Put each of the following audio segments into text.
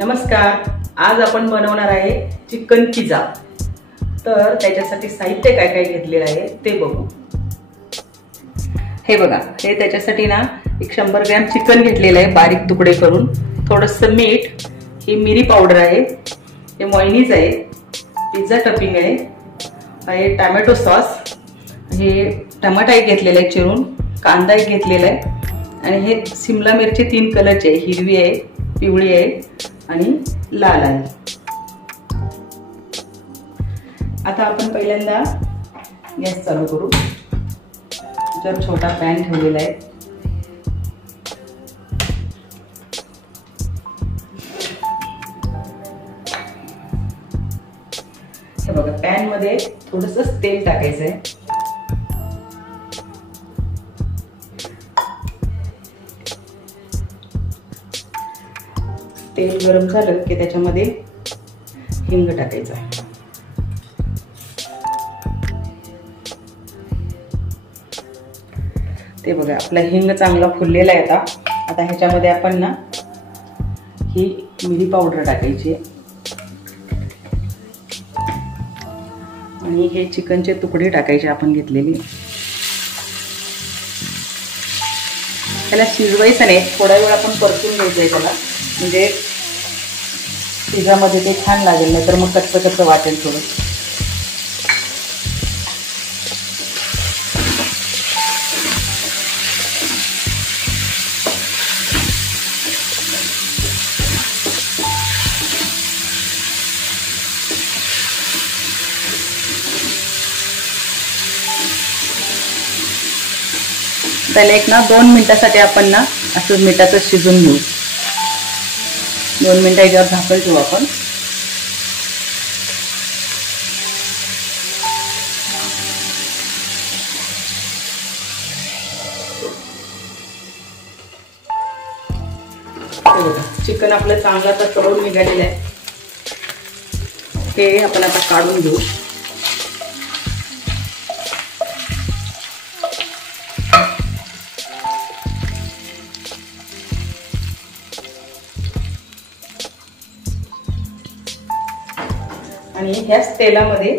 नमस्कार, आज आपण बनवणार आहे चिकन पिझ्झा। तर त्याच्यासाठी साहित्य काय काय घेतलेलं आहे ते बघू। हे बघा, हे त्याच्यासाठी ना एक 100 ग्रॅम चिकन घेतलेलं आहे बारीक तुकडे करून, थोडंसं मीठ, ही मिरी पावडर आहे, हे मेयोनीज आहे, पिझ्झा टॉपिंग आहे, हे टोमॅटो सॉस, हे टमाटा एक घेतलेला आहे चिरून, कांदा एक घेतलेला आहे आणि हे शिमला मिरची 3 कलरची आहे, हिरवी आहे, पिवळी आहे आणि लाल आहे। आता आपण पहिल्यांदा गॅस चालू करू। जर छोटा पॅन ठेवलेला आहे, हे बघा पॅन मध्ये थोडंसं तेल टाकायचं आहे। तेल गरम झालं की त्याच्यामध्ये हिंग टाकायचं आहे। ते बघा आपला हिंग चांगला फुललेला आहे। आता ह्याच्यामध्ये आपण ना ही मिरी पावडर टाकायची आहे आणि हे चिकनचे तुकडे टाकायचे आपण घेतलेले। त्याला शिजवायचं नाही, थोडा वेळ आपण परतून घ्यायचंय त्याला, म्हणजे पिझ्झामध्ये ते छान लागेल, नाही तर मग कच्चं वाटेल थोडं। त्याला एक ना 2 मिनिटासाठी आपण ना असं मिठाचं शिजून घेऊ। 2 मिनिटं याच्यावर झाकण ठेवू आपण। चिकन आपलं चांगलं आता तळून निघालेलं आहे, हे आपण आता काढून घेऊ। आणि ह्याच तेलामध्ये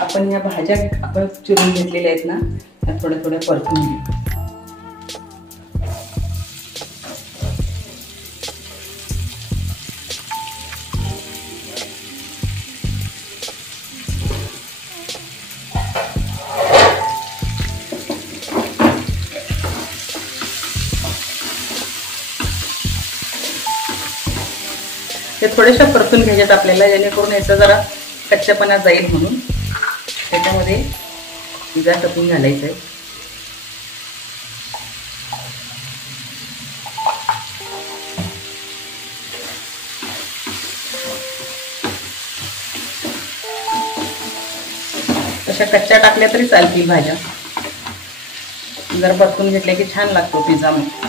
आपण ह्या भाज्या आपण चिरून घेतलेल्या आहेत ना, त्या थोड्या थोड्या परतून घेऊ। ते थोडेसे परतून घ्यायच्यात आपल्याला, जेणेकरून याचा जरा कच्चापणा जाईल म्हणून। त्याच्यामध्ये पिझ्झा टॉपिंग घालायचं आहे। तशा कच्च्या टाकल्या तरी चालतील भाज्या, जर परतून घेतल्या की छान लागतो पिझ्झा मग।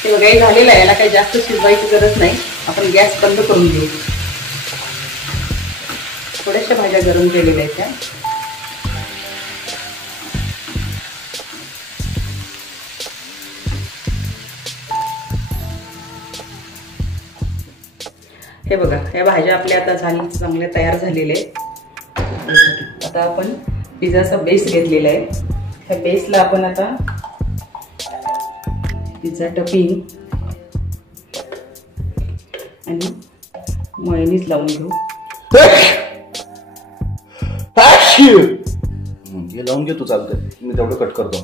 हे वगैरे झालेलं आहे, याला काही जास्त शिजवायची गरज नाही। आपण गॅस बंद करून घेऊ। थोड्याशा भाज्या गरम केलेल्या आहेत त्या। हे बघा, ह्या भाज्या आपल्या आता चांगल्या तयार झालेल्या आहेत। आता आपण पिझ्झाचा बेस घेतलेला आहे, ह्या बेसला आपण आता पिझ्झा टॉपिंग आणि मेयोनीज लावून घेऊ। हे लावून घे तू, चालतंय, मी तेवढं कट करतो।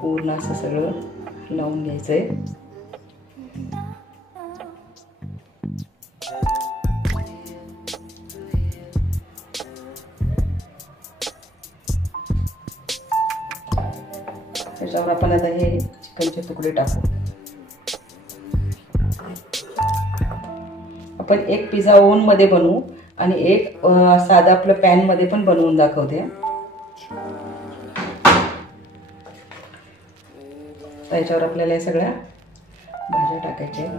पूर्ण असं सगळं लावून घ्यायचंय। त्याच्यावर आपण आता हे चिकनचे तुकडे टाकू. आपण एक पिझ्झा ओव्हन मध्ये बनवू आणि एक साधा आपलं पॅन मध्ये पण बनवून दाखवते. त्याच्यावर आपल्याला या सगळ्या भाज्या टाकायच्या.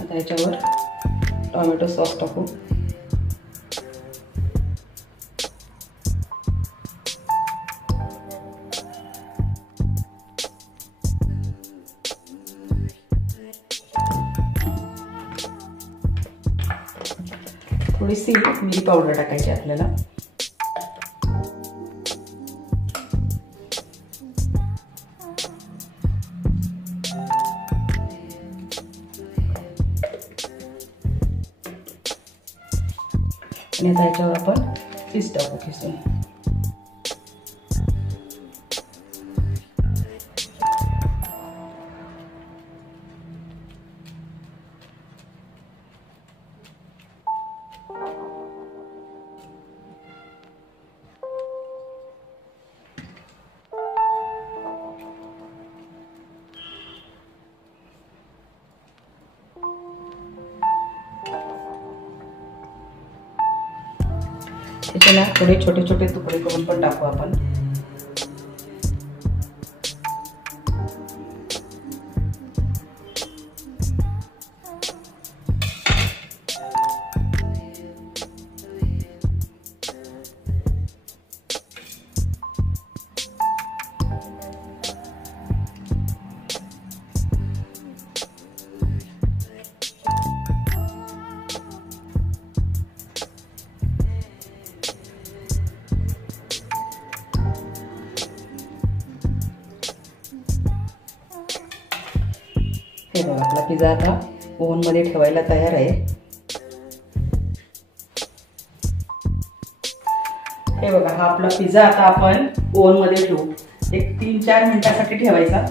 आता याच्यावर टोमॅटो सॉस टाकू. थोडीशी मिरी पावडर टाकायची आपल्याला. आणि त्याच्यावर आपण चीज टाकू किसून. त्याला थोडे छोटे छोटे तुकडे करून पण टाकू आपण. हे बघा आपला पिझ्झा आता ओव्हन मध्ये ठेवायला तयार आहे. हे बघा हा आपला पिझ्झा आता आपण ओव्हन मध्ये ठेवू. एक 3-4 मिनिटांसाठी ठेवायचा.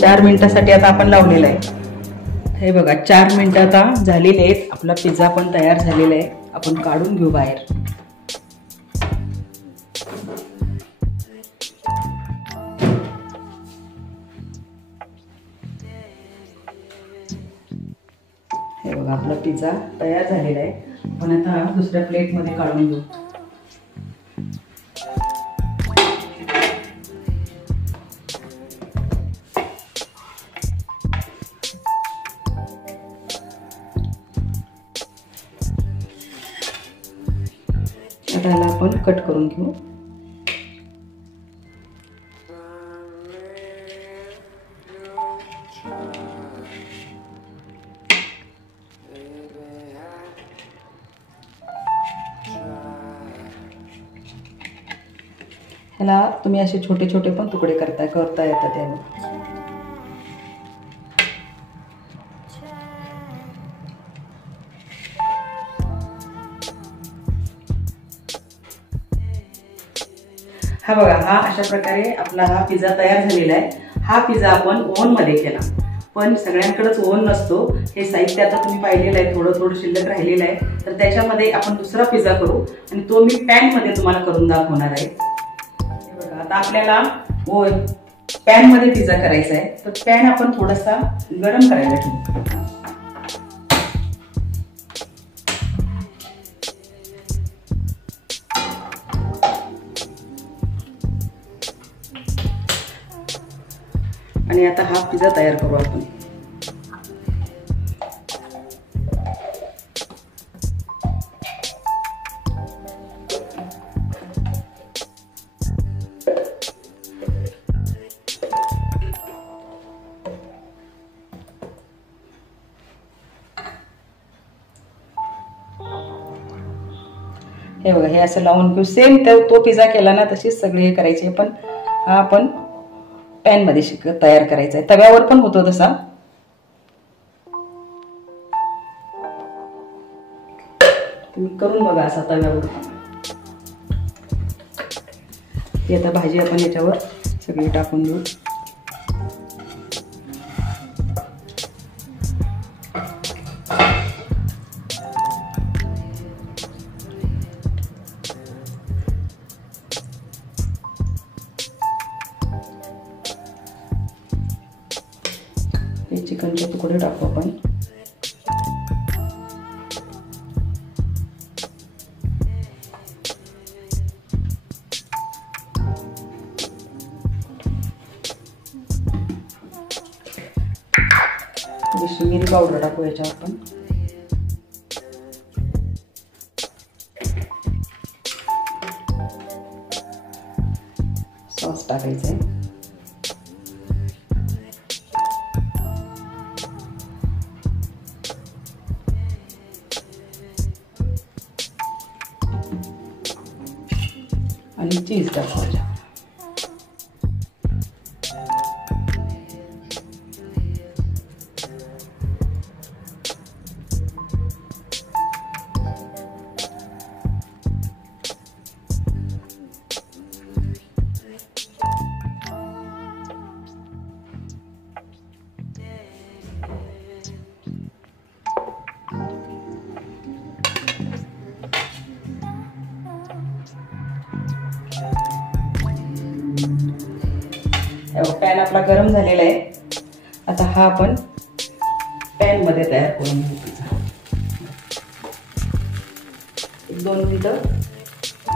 चार मिनिटांसाठी आता आपण लावलेला आहे. हे बघा 4 मिनिटं आता झालेले आहेत. आपला पिझ्झा पण तयार झालेला आहे. आपण काढून घेऊ बाहेर. हे बघा आपला पिझ्झा तयार झालेला आहे. आपण आता दुसऱ्या प्लेट मध्ये काढून घेऊ. आता याला आपण कट करून घेऊ. ह्याला तुम्ही असे छोटे छोटे पण तुकडे करता येतात याला. हा बघा हा अशा प्रकारे आपला हा पिझ्झा तयार झालेला आहे. हा पिझ्झा आपण ओव्हन मध्ये केला, पण सगळ्यांकडेच ओव्हन नसतो. हे साहित्य आता तुम्ही पाहिलेलं आहे, थोडं थोडं शिल्लक राहिलेलं आहे. तर त्याच्यामध्ये आपण दुसरा पिझ्झा करू आणि तो मी पॅन मध्ये तुम्हाला करून दाखवणार आहे. हे बघा आता आपल्याला पॅन मध्ये पिझ्झा करायचा आहे. तर पॅन आपण थोडासा गरम करायला ठेवू. आणि आता हा पिझ्झा तयार करू आपण. असं लावून घेऊ. सेम तो पिझ्झा केला ना तशीच सगळे हे करायचे, पण हा आपण पॅन मध्ये तयार करायचा आहे. तव्यावर पण होतो तसा. तुम्ही करून बघा असा तव्यावर. ती आता भाजी आपण याच्यावर सगळी टाकून देऊ. चिकनचे तुकडे टाकू आपण. मिरी पावडर टाकू याच्यावर आपण. सॉस टाकायचं आहे. आणि चीज टाकायचं. पॅन आपला गरम झालेला आहे. आता हा आपण पॅन मध्ये तयार करून घेऊ पिझ्झा. 1-2 मिनिटं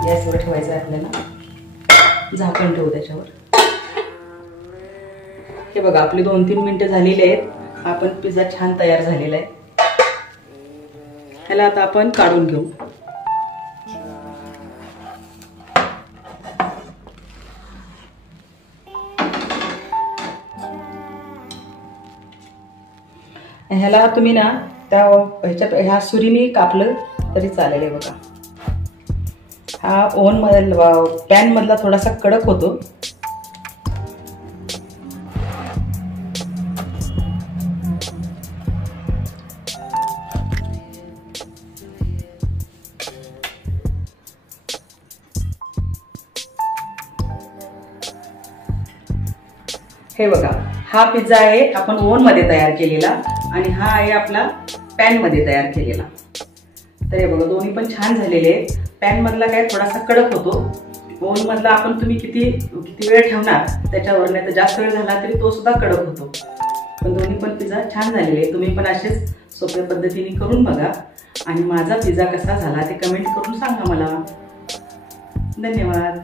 गॅसवर ठेवायचं आहे आपल्याला. झाकण ठेवू त्याच्यावर. हे बघा आपली 2-3 मिनिटं झालेली आहेत. आपण पिझ्झा छान तयार झालेला आहे. ह्याला आता आपण काढून घेऊ. ह्याला तुम्ही ना ह्या सुरीने कापलं तरी चालेल आहे बघा. हा ओव्हन मधला पॅन मधला थोडासा कडक होतो. हे बघा हा पिझ्झा आहे आपण ओव्हन मध्ये तयार केलेला आणि हा आहे आपला पॅन मध्ये तयार केलेला. तर हे बघा दोन्ही पण छान झालेले आहेत. पॅन मधला काय थोडासा कडक होतो. ओव्हन मधला आपण तुम्ही किती वेळ ठेवणार त्याच्यावर, नाही तर जास्त वेळ झाला तरी तो सुद्धा कडक होतो. पण दोन्ही पण पिझ्झा छान झालेले आहेत. तुम्ही पण असेच सोप्या पद्धतीने करून बघा आणि माझा पिझ्झा कसा झाला ते कमेंट करून सांगा मला. धन्यवाद.